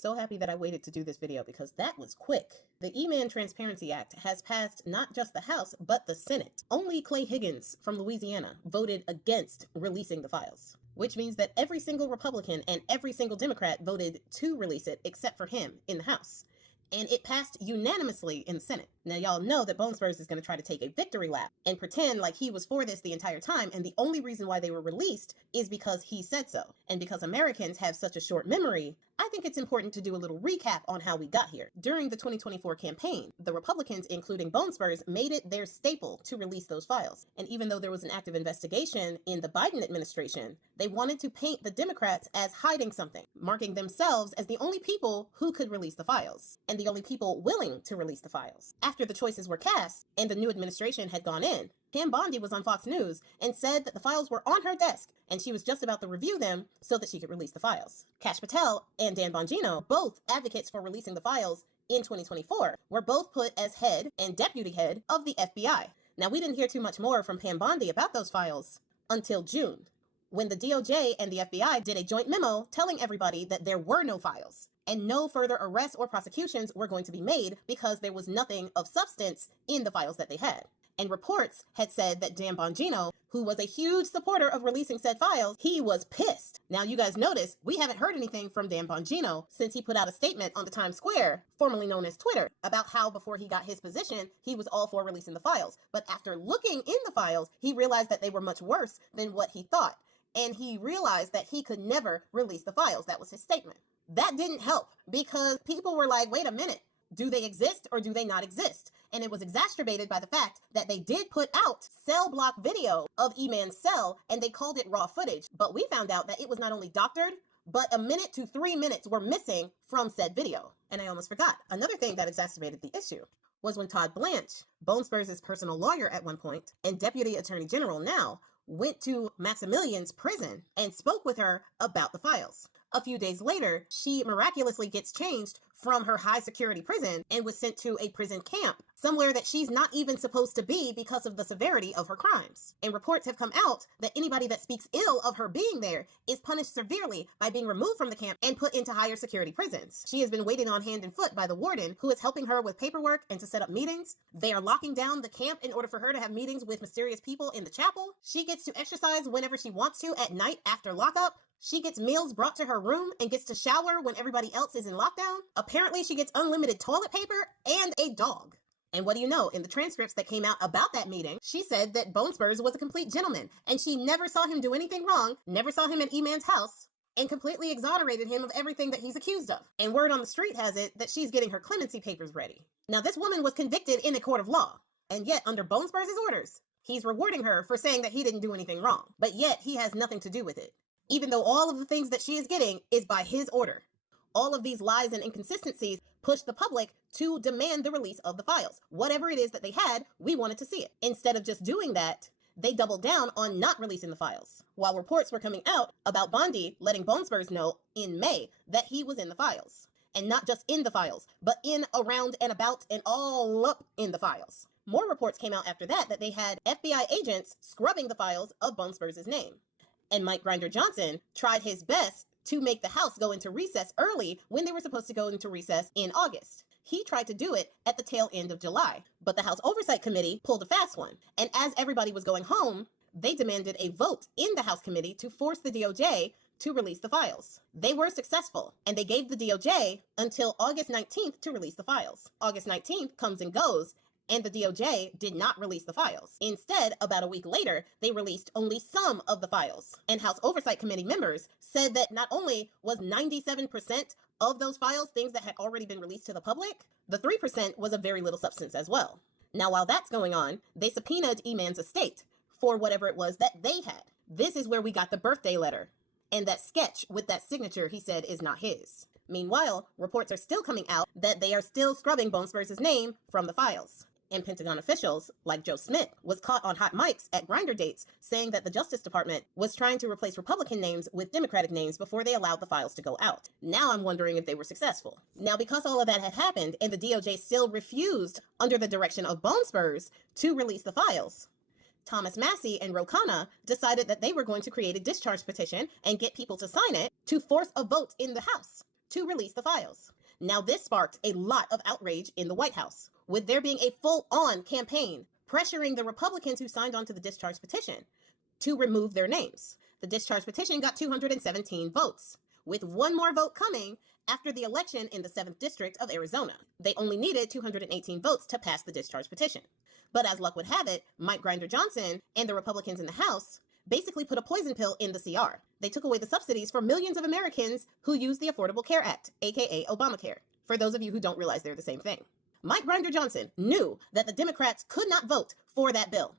so happy that I waited to do this video because that was quick. The E-Man Transparency Act has passed not just the House, but the Senate. Only Clay Higgins from Louisiana voted against releasing the files, which means that every single Republican and every single Democrat voted to release it except for him in the House. And it passed unanimously in the Senate. Now, y'all know that Bones Spurs is going to try to take a victory lap and pretend like he was for this the entire time, and the only reason why they were released is because he said so. And because Americans have such a short memory, I think it's important to do a little recap on how we got here. During the 2024 campaign, the Republicans, including Bones Spurs, made it their staple to release those files. And even though there was an active investigation in the Biden administration, they wanted to paint the Democrats as hiding something, marking themselves as the only people who could release the files, and the only people willing to release the files. After the choices were cast and the new administration had gone in, Pam Bondi was on Fox News and said that the files were on her desk and she was just about to review them so that she could release the files. Kash Patel and Dan Bongino, both advocates for releasing the files in 2024, were both put as head and deputy head of the FBI. Now, we didn't hear too much more from Pam Bondi about those files until June, when the DOJ and the FBI did a joint memo telling everybody that there were no files and no further arrests or prosecutions were going to be made because there was nothing of substance in the files that they had. And reports had said that Dan Bongino, who was a huge supporter of releasing said files, he was pissed. Now, you guys notice we haven't heard anything from Dan Bongino since he put out a statement on the Times Square, formerly known as Twitter, about how before he got his position, he was all for releasing the files. But after looking in the files, he realized that they were much worse than what he thought. And he realized that he could never release the files. That was his statement. That didn't help because people were like, wait a minute, do they exist or do they not exist? And it was exacerbated by the fact that they did put out cell block video of E-Man's cell and they called it raw footage. But we found out that it was not only doctored, but 1 minute to 3 minutes were missing from said video. And I almost forgot. Another thing that exacerbated the issue was when Todd Blanche, Bones Spurs' personal lawyer at one point and Deputy Attorney General now, went to Maximilian's prison and spoke with her about the files. A few days later, she miraculously gets changed from her high security prison and was sent to a prison camp, somewhere that she's not even supposed to be because of the severity of her crimes. And reports have come out that anybody that speaks ill of her being there is punished severely by being removed from the camp and put into higher security prisons. She has been waited on hand and foot by the warden, who is helping her with paperwork and to set up meetings. They are locking down the camp in order for her to have meetings with mysterious people in the chapel. She gets to exercise whenever she wants to at night after lockup. She gets meals brought to her room and gets to shower when everybody else is in lockdown. Apparently, she gets unlimited toilet paper and a dog. And what do you know? In the transcripts that came out about that meeting, she said that Bones Spurs was a complete gentleman and she never saw him do anything wrong, never saw him at E-Man's house, and completely exonerated him of everything that he's accused of. And word on the street has it that she's getting her clemency papers ready. Now, this woman was convicted in a court of law, and yet under Bones Spurs' orders, he's rewarding her for saying that he didn't do anything wrong, but yet he has nothing to do with it, even though all of the things that she is getting is by his order. All of these lies and inconsistencies push the public to demand the release of the files. Whatever it is that they had, we wanted to see it. Instead of just doing that, they doubled down on not releasing the files, while reports were coming out about Bondi letting Bones Spurs know in May that he was in the files. And not just in the files, but in, around, and about, and all up in the files. More reports came out after that they had FBI agents scrubbing the files of Bones Spurs' name. And Mike Grinder Johnson tried his best to make the House go into recess early when they were supposed to go into recess in August. He tried to do it at the tail end of July, but the House Oversight Committee pulled a fast one. And as everybody was going home, they demanded a vote in the House committee to force the DOJ to release the files. They were successful, and they gave the DOJ until August 19th to release the files. August 19th comes and goes, and the DOJ did not release the files. Instead, about a week later, they released only some of the files. And House Oversight Committee members said that not only was 97% of those files things that had already been released to the public, the 3% was of very little substance as well. Now, while that's going on, they subpoenaed E-Man's estate for whatever it was that they had. This is where we got the birthday letter. And that sketch with that signature he said is not his. Meanwhile, reports are still coming out that they are still scrubbing Bones Spurs' name from the files. And Pentagon officials, like Joe Smith, was caught on hot mics at Grindr dates saying that the Justice Department was trying to replace Republican names with Democratic names before they allowed the files to go out. Now I'm wondering if they were successful. Now, because all of that had happened and the DOJ still refused, under the direction of Bones Spurs, to release the files, Thomas Massie and Ro Khanna decided that they were going to create a discharge petition and get people to sign it to force a vote in the House to release the files. Now, this sparked a lot of outrage in the White House, with there being a full-on campaign pressuring the Republicans who signed on to the discharge petition to remove their names. The discharge petition got 217 votes, with one more vote coming after the election in the 7th District of Arizona. They only needed 218 votes to pass the discharge petition. But as luck would have it, Mike Grinder Johnson and the Republicans in the House basically put a poison pill in the CR. They took away the subsidies for millions of Americans who use the Affordable Care Act, aka Obamacare, for those of you who don't realize they're the same thing. Mike Grinder Johnson knew that the Democrats could not vote for that bill.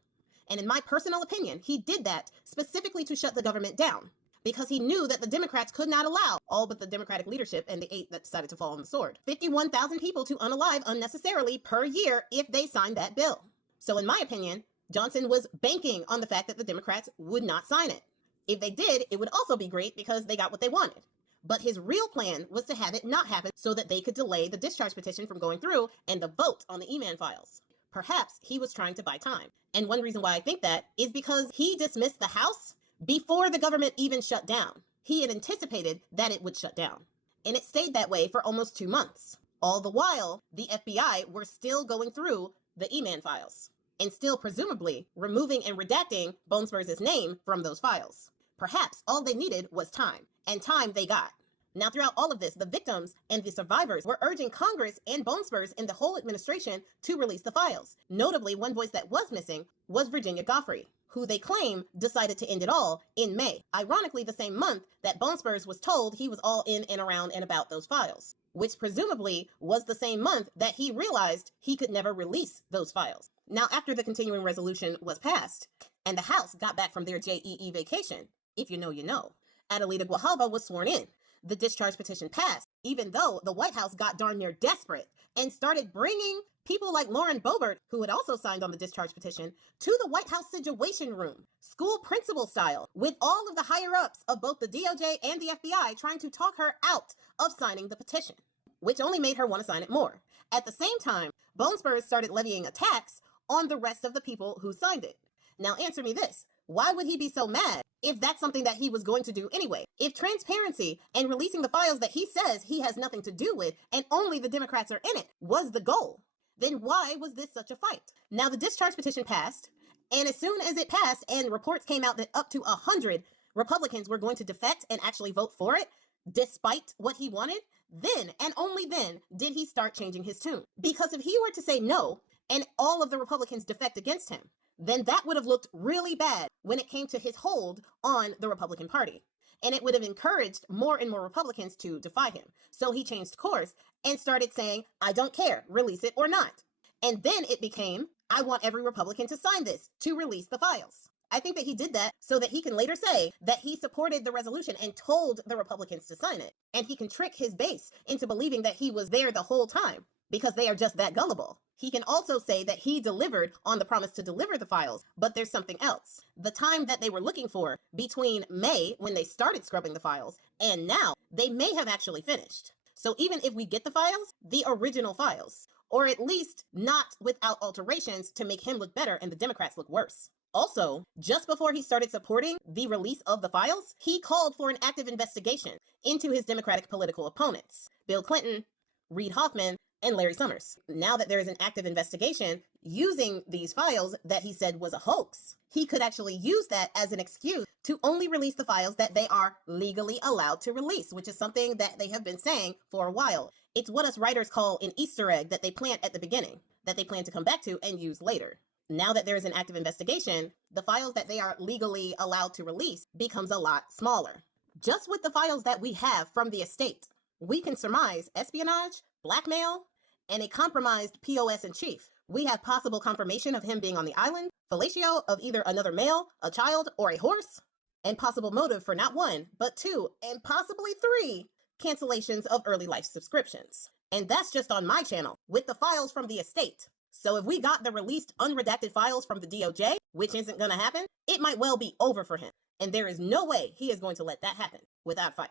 And in my personal opinion, he did that specifically to shut the government down, because he knew that the Democrats could not allow all but the Democratic leadership and the 8 that decided to fall on the sword, 51,000 people to unalive unnecessarily per year if they signed that bill. So in my opinion, Johnson was banking on the fact that the Democrats would not sign it. If they did, it would also be great because they got what they wanted. But his real plan was to have it not happen so that they could delay the discharge petition from going through and the vote on the E-Man files. Perhaps he was trying to buy time. And one reason why I think that is because he dismissed the House before the government even shut down. He had anticipated that it would shut down. And it stayed that way for almost 2 months. All the while, the FBI were still going through the E-Man files and still presumably removing and redacting Bones Spurs' name from those files. Perhaps all they needed was time, and time they got. Now, throughout all of this, the victims and the survivors were urging Congress and Bones Spurs and the whole administration to release the files. Notably, one voice that was missing was Virginia Goffrey, who they claim decided to end it all in May. Ironically, the same month that Bones Spurs was told he was all in and around and about those files, which presumably was the same month that he realized he could never release those files. Now, after the continuing resolution was passed and the House got back from their JEE vacation, if you know, you know, Adelita Guajalva was sworn in. The discharge petition passed, even though the White House got darn near desperate and started bringing people like Lauren Boebert, who had also signed on the discharge petition, to the White House Situation Room, school principal style, with all of the higher-ups of both the DOJ and the FBI trying to talk her out of signing the petition, which only made her want to sign it more. At the same time, Bones Spurs started levying a tax on the rest of the people who signed it. Now answer me this. Why would he be so mad if that's something that he was going to do anyway? If transparency and releasing the files that he says he has nothing to do with and only the Democrats are in it was the goal, then why was this such a fight? Now the discharge petition passed, and as soon as it passed and reports came out that up to 100 Republicans were going to defect and actually vote for it, despite what he wanted, then and only then did he start changing his tune. Because if he were to say no and all of the Republicans defect against him, then that would have looked really bad when it came to his hold on the Republican Party. And it would have encouraged more and more Republicans to defy him. So he changed course and started saying, I don't care, release it or not. And then it became, I want every Republican to sign this to release the files. I think that he did that so that he can later say that he supported the resolution and told the Republicans to sign it. And he can trick his base into believing that he was there the whole time because they are just that gullible. He can also say that he delivered on the promise to deliver the files, but there's something else. The time that they were looking for between May, when they started scrubbing the files, and now, they may have actually finished. So even if we get the files, the original files, or at least not without alterations to make him look better and the Democrats look worse. Also, just before he started supporting the release of the files, he called for an active investigation into his Democratic political opponents, Bill Clinton, Reid Hoffman, and Larry Summers. Now that there is an active investigation using these files that he said was a hoax, he could actually use that as an excuse to only release the files that they are legally allowed to release, which is something that they have been saying for a while. It's what us writers call an Easter egg that they plant at the beginning, that they plan to come back to and use later. Now that there is an active investigation, the files that they are legally allowed to release becomes a lot smaller. Just with the files that we have from the estate, we can surmise espionage, blackmail, and a compromised POS in chief. We have possible confirmation of him being on the island, fellatio of either another male, a child, or a horse, and possible motive for not 1, but 2, and possibly 3 cancellations of early life subscriptions. And that's just on my channel, with the files from the estate. So if we got the released unredacted files from the DOJ, which isn't gonna happen, it might well be over for him. And there is no way he is going to let that happen without fight.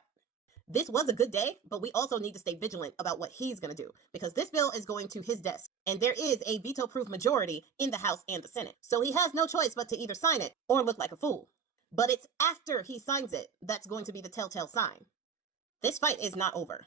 This was a good day, but we also need to stay vigilant about what he's going to do, because this bill is going to his desk, and there is a veto-proof majority in the House and the Senate. So he has no choice but to either sign it or look like a fool. But it's after he signs it that's going to be the telltale sign. This fight is not over.